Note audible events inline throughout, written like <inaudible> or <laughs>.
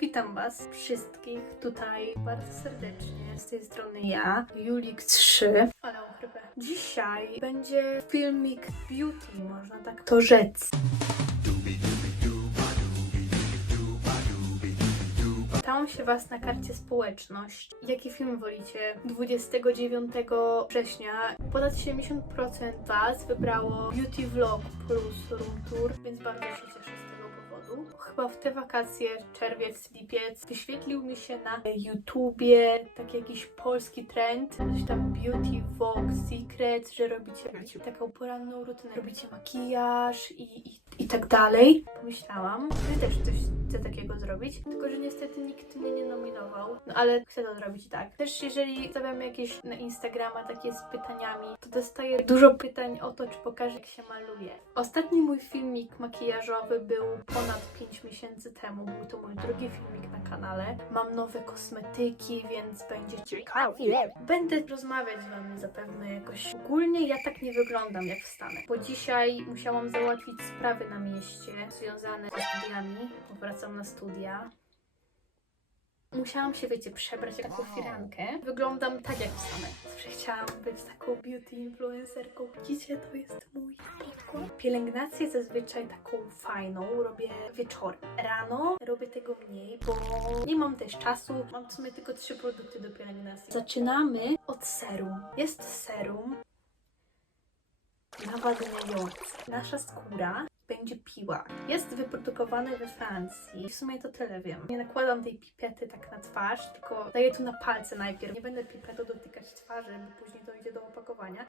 Witam Was wszystkich tutaj bardzo serdecznie. Z tej strony ja, Julix3. Ale mam chrypę. Dzisiaj będzie filmik beauty, można tak to rzec. Pytałam się Was na karcie społeczność, jaki film wolicie 29 września. Ponad 70% Was wybrało Beauty Vlog plus Room Tour, więc bardzo się cieszę Chyba w te wakacje, czerwiec, lipiec, wyświetlił mi się na YouTubie taki jakiś polski trend, coś tam Beauty Vogue Secret, że robicie taką poranną rutynę, robicie makijaż i, i, i tak dalej. Pomyślałam, że też coś chcę takiego zrobić, tylko że niestety nikt mnie nie nominował, no ale chcę to zrobić tak. Też jeżeli stawiam jakieś na Instagrama takie z pytaniami, to dostaję dużo pytań o to, czy pokażę jak się maluje. Ostatni mój filmik makijażowy był ponad 5 miesięcy temu, był to mój drugi filmik na kanale. Mam nowe kosmetyki, więc będzie. Będę rozmawiać z wami zapewne jakoś. Ogólnie ja tak nie wyglądam jak wstanę, bo dzisiaj musiałam załatwić na mieście związane ze studiami, bo wracam na studia. Musiałam się, wiecie, przebrać jak firankę. Wyglądam tak jak wstanę. Zawsze chciałam być taką beauty influencerką. Widzicie, to jest mój podkład. Pielęgnację zazwyczaj taką fajną robię wieczorem. Rano robię tego mniej, bo nie mam też czasu. Mam w sumie tylko trzy produkty do pielęgnacji. Zaczynamy od serum. Jest serum nawadniający. Nasza skóra będzie piła. Jest wyprodukowany we Francji. W sumie to tyle wiem. Nie nakładam tej pipety tak na twarz, tylko daję tu na palce najpierw. Nie będę pipetą dotykać twarzy, bo później dojdzie do opakowania.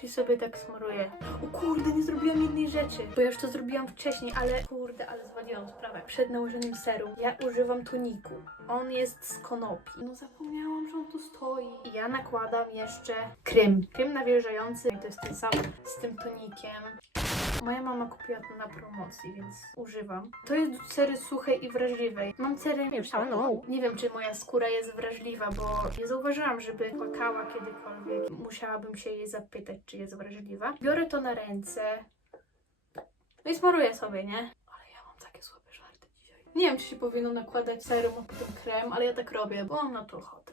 Czyli sobie tak smaruję. O kurde, nie zrobiłam jednej rzeczy, bo ja już to zrobiłam wcześniej, ale kurde, ale zwaliłam sprawę. Przed nałożeniem serum ja używam toniku. On jest z konopi. No zapomniałam, że on tu stoi. I ja nakładam jeszcze krem. Krem nawilżający. To jest ten sam z tym tonikiem. Moja mama kupiła to na promocji, więc używam. To jest do cery suchej i wrażliwej. Mam cerę nie wiem, czy moja skóra jest wrażliwa, bo nie zauważyłam, żeby płakała kiedykolwiek. Musiałabym się jej zapytać, czy jest wrażliwa. Biorę to na ręce. No i smaruję sobie, nie? Ale ja mam takie słabe żarty dzisiaj. Nie wiem, czy się powinno nakładać serum, a potem krem, ale ja tak robię, bo mam na to ochotę.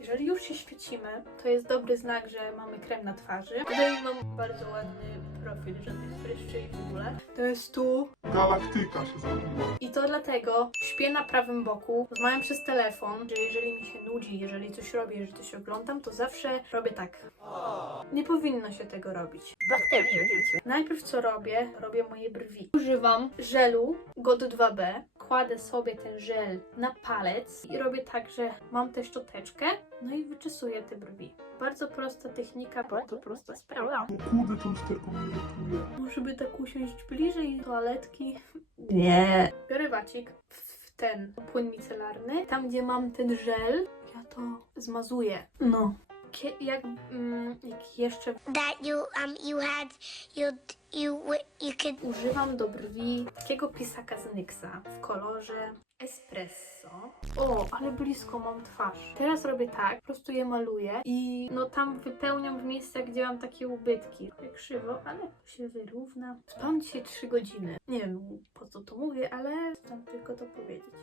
Jeżeli już się świecimy, to jest dobry znak, że mamy krem na twarzy. Tutaj mam bardzo ładny profil, żadnych pryszczy i w ogóle. To jest tu Galaktyka się zamówiła. i to dlatego śpię na prawym boku, rozmawiam przez telefon, że jeżeli mi się nudzi, jeżeli coś robię, jeżeli coś oglądam, to zawsze robię tak. Nie powinno się tego robić. Najpierw co robię? Robię moje brwi. Używam żelu GOD 2B. Kładę sobie ten żel na palec i robię tak, że mam tę szczoteczkę, no i wyczesuję te brwi. Bardzo prosta technika, bardzo prosta sprawa. Kurde, tą sterką mnie ratuje. Może by tak usiąść bliżej toaletki? Nie. Biorę wacik w ten płyn micelarny. Tam, gdzie mam ten żel, ja to zmazuję. No. Jak, mm, jak jeszcze that you um you had you you you could używam do brwi takiego pisaka z Nyxa w kolorze espresso. O, ale blisko mam twarz. Teraz robię tak, po prostu je maluję i no tam wypełniam w miejscach, gdzie mam takie ubytki. Jak krzywo, ale się wyrówna. Spałam dzisiaj 3 godziny. Nie wiem po co to mówię, ale chcę tylko to powiedzieć.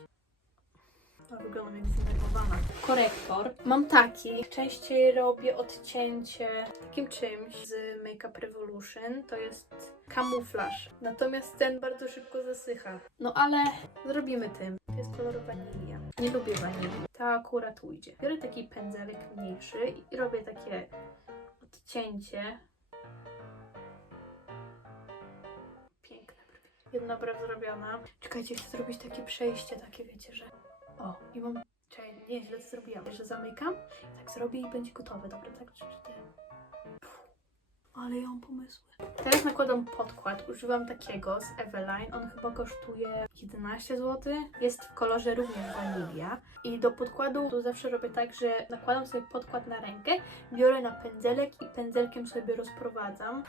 A wyglądam jak zdenerwowana. Korektor. Mam taki. Częściej robię odcięcie takim czymś z Makeup Revolution. To jest kamuflaż. Natomiast ten bardzo szybko zasycha. No ale zrobimy tym. To jest kolor wanilia. Nie lubię wanilii. Ta akurat ujdzie. Biorę taki pędzelek mniejszy i robię takie odcięcie. Jedna brew zrobiona. Czekajcie, chcę zrobić takie przejście, takie wiecie, że... O, i mam... Czekaj, nie, źle to zrobiłam. Że zamykam, tak zrobię i będzie gotowe. Dobra, tak. Puh, Ale ja mam pomysły. Teraz nakładam podkład. Używam takiego z Eveline. On chyba kosztuje 11 zł. Jest w kolorze również wanilia. I do podkładu to zawsze robię tak, że nakładam sobie podkład na rękę, biorę na pędzelek i pędzelkiem sobie rozprowadzam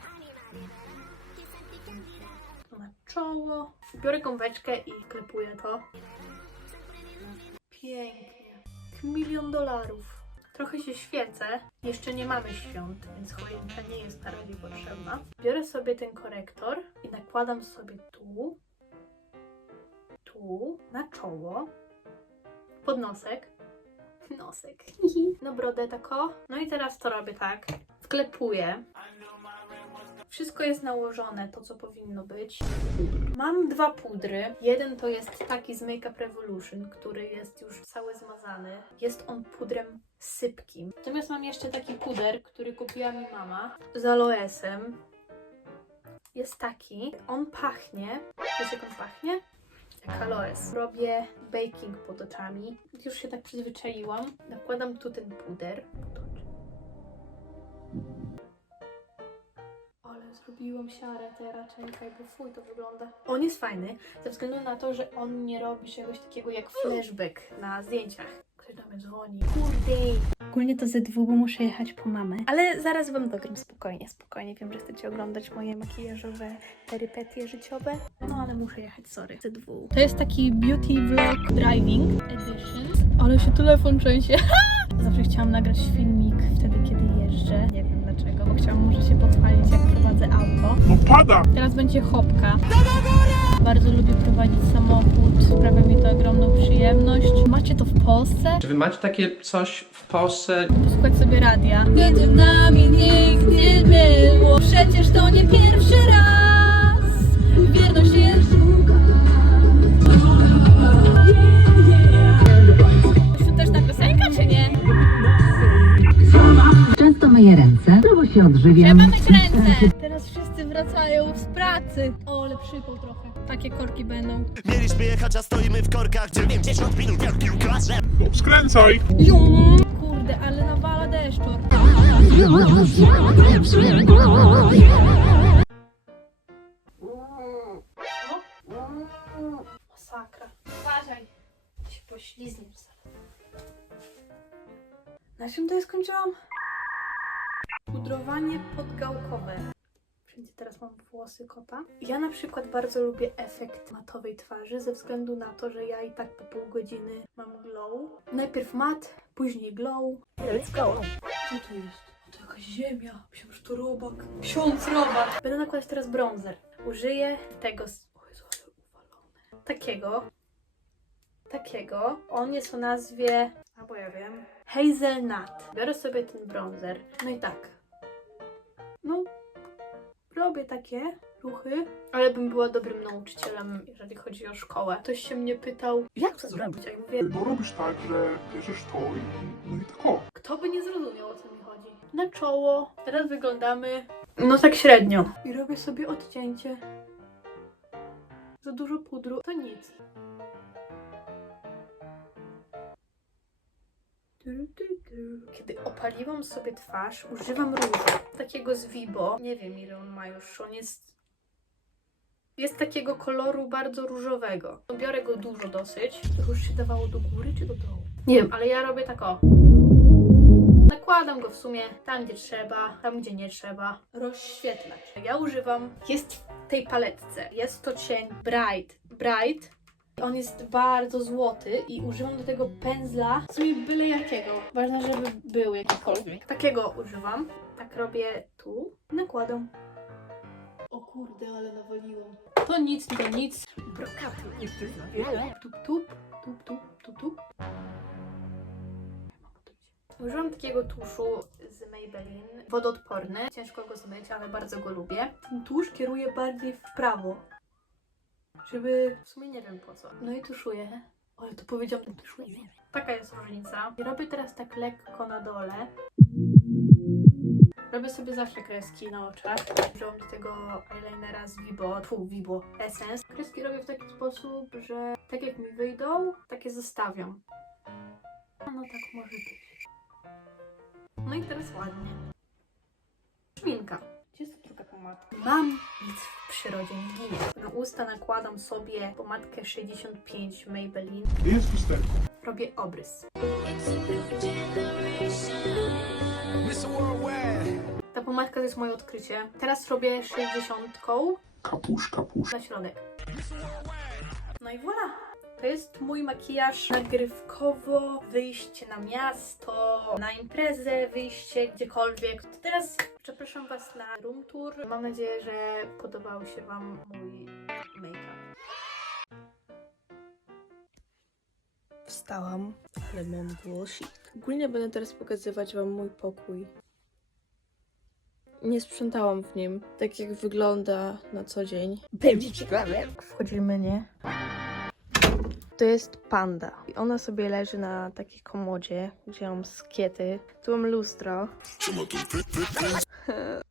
na czoło. Biorę gąbeczkę i klepuję to. Pięknie. Milion dolarów. Trochę się świecę. Jeszcze nie mamy świąt, więc choinka nie jest na razie potrzebna. Biorę sobie ten korektor i nakładam sobie tu. tu, na czoło, pod nosek, nosek, <laughs> na brodę tako. No i teraz to robię tak, wklepuję. Wszystko jest nałożone, to co powinno być. Mam dwa pudry. Jeden to jest taki z Makeup Revolution, który jest już cały zmazany. Jest on pudrem sypkim. Natomiast mam jeszcze taki puder, który kupiła mi mama z aloesem. Jest taki. On pachnie. Wiecie jak on pachnie? Jak aloes. Robię baking pod oczami. Już się tak przyzwyczaiłam. Nakładam tu ten puder zrobiłam siarę teraz, czekaj, bo fuj to wygląda. On jest fajny, ze względu na to, że on nie robi czegoś takiego jak flashback na zdjęciach. Ktoś do mnie dzwoni. Kurde! Ogólnie to ze dwóch, bo muszę jechać po mamę. Ale zaraz wam dogram spokojnie, spokojnie. Wiem, że chcecie oglądać moje makijażowe perypetie życiowe. No ale muszę jechać, sorry. Ze dwóch. To jest taki beauty vlog driving edition. Ale się telefon trzęsie. <laughs> Zawsze chciałam nagrać filmik wtedy, kiedy jeżdżę. Nie wiem dlaczego, bo chciałam może się pochwalić, jak prowadzę auto. No pada! Teraz będzie hopka. Bardzo lubię prowadzić samochód, sprawia mi to ogromną przyjemność. Macie to w Polsce? Czy wy macie takie coś w Polsce? Posłuchać sobie radia. Między nami nikt nie było, przecież to nie pierwszy raz. Myję ręce, zdrowo się odżywiam. Trzeba myć ręce! Teraz wszyscy wracają z pracy. O, ale przypał trochę. Takie korki będą. Mieliśmy jechać, a stoimy w korkach 90 minut jak piłkarze No skręcaj! Jum. Kurde, ale nawala deszczor. Masakra. Uważaj. Się poślizgniesz zaraz. Na czym to ja skończyłam? Pudrowanie podgałkowe. Wszędzie teraz mam włosy kota. Ja na przykład bardzo lubię efekt matowej twarzy, ze względu na to, że ja i tak po pół godziny mam glow. Najpierw mat, później glow. Let's go! Co to jest? To jakaś ziemia. Że to robak. Ksiądz robak! Będę nakładać teraz bronzer. Użyję tego... O Jezu, ale uwalone. Takiego. Takiego. On jest o nazwie... Albo ja wiem. Hazelnut. Biorę sobie ten bronzer. No i tak. No, robię takie ruchy, ale bym była dobrym nauczycielem, jeżeli chodzi o szkołę. Ktoś się mnie pytał, jak to zrobić? A ja mówię, No robisz tak, że bierzesz to i... No i tak o. kto by nie zrozumiał, o co mi chodzi. Na czoło. Teraz wyglądamy, no tak średnio. I robię sobie odcięcie. Za dużo pudru, to nic. Kiedy opaliłam sobie twarz, używam różu. Takiego z Vibo. Nie wiem ile on ma już. On jest... Jest takiego koloru bardzo różowego. No, Biorę go dużo dosyć. Róż się dawało do góry czy do dołu? Nie wiem, ale ja robię tak o. Nakładam go w sumie tam, gdzie trzeba, tam, gdzie nie trzeba. Rozświetlacz. Ja używam, jest w tej paletce, jest to cień Bright. Bright. On jest bardzo złoty i używam do tego pędzla, w sumie byle jakiego. Ważne, żeby był jakikolwiek. Takiego używam. Tak robię tu. Nakładam. O kurde, ale nawaliłam. To nic, to nic. Brokaty. Tup, tup, tup, tup, tup, tup. Użyłam takiego tuszu z Maybelline, wodoodporny. Ciężko go zmyć, ale bardzo go lubię. Ten tusz kieruje bardziej w prawo, żeby w sumie nie wiem po co. No i tuszuję. Ale to powiedziałam, ten tuszuję. Taka jest różnica. I robię teraz tak lekko na dole. Robię sobie zawsze kreski na oczach. Użyłam do tego eyelinera z Vibo, tfu, Vibo Essence. Kreski robię w taki sposób, że tak jak mi wyjdą, takie zostawiam. No tak może być. No i teraz ładnie. Szminka. Mam nic w przyrodzie nie ginie. Na usta nakładam sobie pomadkę 65 Maybelline. Jest lusterko. Robię obrys. Ta pomadka to jest moje odkrycie. Teraz robię 60 Kapusz, kapusz. na środek. No i voilà! To jest mój makijaż nagrywkowo, wyjście na miasto, na imprezę, wyjście gdziekolwiek. To teraz zapraszam Was na room tour. Mam nadzieję, że podobał się Wam mój make-up. Wstałam, ale mam głosik. Ogólnie będę teraz pokazywać wam mój pokój. Nie sprzątałam w nim, tak jak wygląda na co dzień. Będzie ciekawe. Wchodzimy, nie? To jest panda. I ona sobie leży na takiej komodzie, gdzie mam skiety. Tu mam lustro.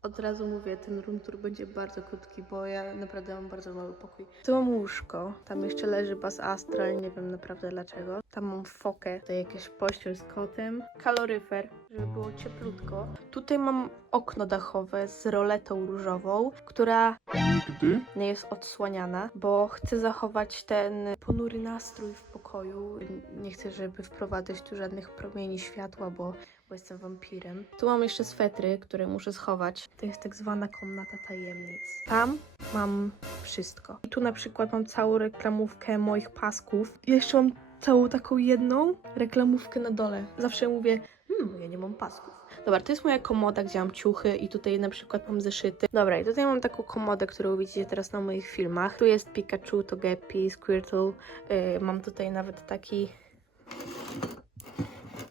Od razu mówię, ten room tour będzie bardzo krótki, bo ja naprawdę mam bardzo mały pokój. Tu mam łóżko, tam jeszcze leży bas astral, nie wiem naprawdę dlaczego. Tam mam fokę, tutaj jakieś pościel z kotem, kaloryfer, żeby było cieplutko. Tutaj mam okno dachowe z roletą różową, która Nigdy nie jest odsłaniana, bo chcę zachować ten ponury nastrój w pokoju. Nie chcę, żeby wprowadzać tu żadnych promieni światła, bo, bo jestem wampirem. Tu mam jeszcze swetry, które muszę schować. To jest tak zwana komnata tajemnic. Tam mam wszystko. I tu na przykład mam całą reklamówkę moich pasków. I jeszcze mam całą taką jedną reklamówkę na dole. Zawsze mówię, hmm, ja nie mam pasków. Dobra, to jest moja komoda, gdzie mam ciuchy i tutaj na przykład mam zeszyty. Dobra, i tutaj mam taką komodę, którą widzicie teraz na moich filmach. Tu jest Pikachu, Togepi, Squirtle. Yy, mam tutaj nawet taki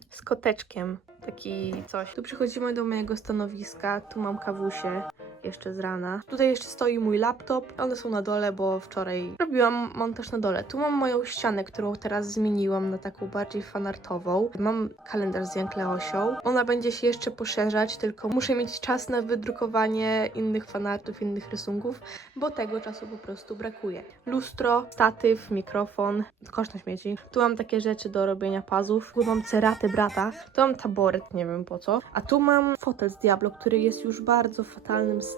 z koteczkiem, taki coś. Tu przechodzimy do mojego stanowiska, tu mam kawusie jeszcze z rana. Tutaj jeszcze stoi mój laptop. One są na dole, bo wczoraj robiłam montaż na dole. Tu mam moją ścianę, którą teraz zmieniłam na taką bardziej fanartową. Mam kalendarz z Jankleosią. Ona będzie się jeszcze poszerzać, tylko muszę mieć czas na wydrukowanie innych fanartów, innych rysunków, bo tego czasu po prostu brakuje. Lustro, statyw, mikrofon, kosz na śmieci. Tu mam takie rzeczy do robienia pazów. Tu mam ceratę brata. Tu mam taboret, nie wiem po co. A tu mam fotel z Diablo, który jest już bardzo fatalnym stanie.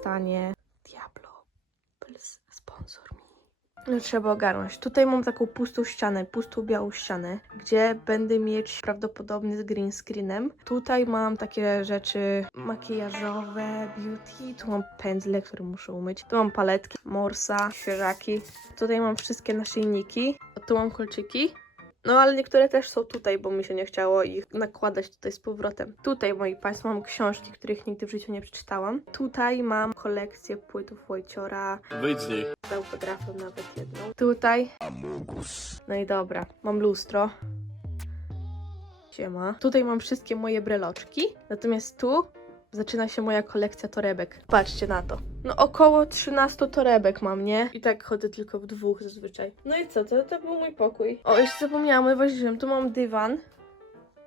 Diablo, please sponsor me. No trzeba ogarnąć. Tutaj mam taką pustą ścianę, pustą białą ścianę, gdzie będę mieć prawdopodobnie z green screenem. Tutaj mam takie rzeczy makijażowe, beauty. Tu mam pędzle, które muszę umyć. Tu mam paletki, morsa, świeżaki. Tutaj mam wszystkie naszyjniki. Tu mam kolczyki. No ale niektóre też są tutaj, bo mi się nie chciało ich nakładać tutaj z powrotem. Tutaj, moi państwo, mam książki, których nigdy w życiu nie przeczytałam. Tutaj mam kolekcję płytów Wojciora. Wyjdź z niej. Potrafię nawet jedną. Tutaj. No i dobra, mam lustro. Siema. Tutaj mam wszystkie moje breloczki. Natomiast tu zaczyna się moja kolekcja torebek. Patrzcie na to. No około 13 torebek mam, nie? I tak chodzę tylko w dwóch zazwyczaj. No i co, to, to był mój pokój. O, jeszcze zapomniałam, najważniejszym, tu mam dywan.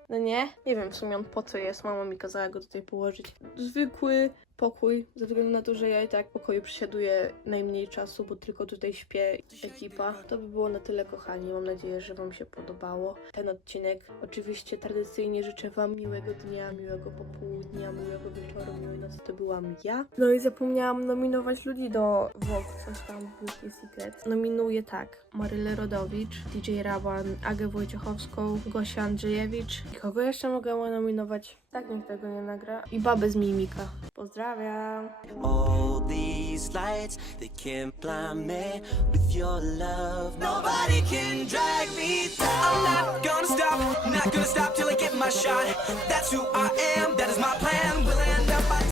No nie? Nie wiem w sumie on po co jest, mama mi kazała go tutaj położyć. Zwykły pokój, ze względu na to, że ja i tak w pokoju przesiaduję najmniej czasu, bo tylko tutaj śpię ekipa. To by było na tyle, kochani. Mam nadzieję, że Wam się podobało ten odcinek. Oczywiście tradycyjnie życzę Wam miłego dnia, miłego popołudnia, miłego wieczoru, miłej nocy. To byłam ja. No i zapomniałam nominować ludzi do Vogue, coś tam Beauty Secret. Nominuję tak. Marylę Rodowicz, DJ Raban, Agę Wojciechowską, Gosię Andrzejewicz. I kogo jeszcze mogę nominować? Tak, nikt tego nie nagra. I babę z Mimika. Pozdrawiam. All these lights, they can't blind me with your love. Nobody can drag me down. I'm not gonna stop, not gonna stop till I get my shot. That's who I am, that is my plan. We'll end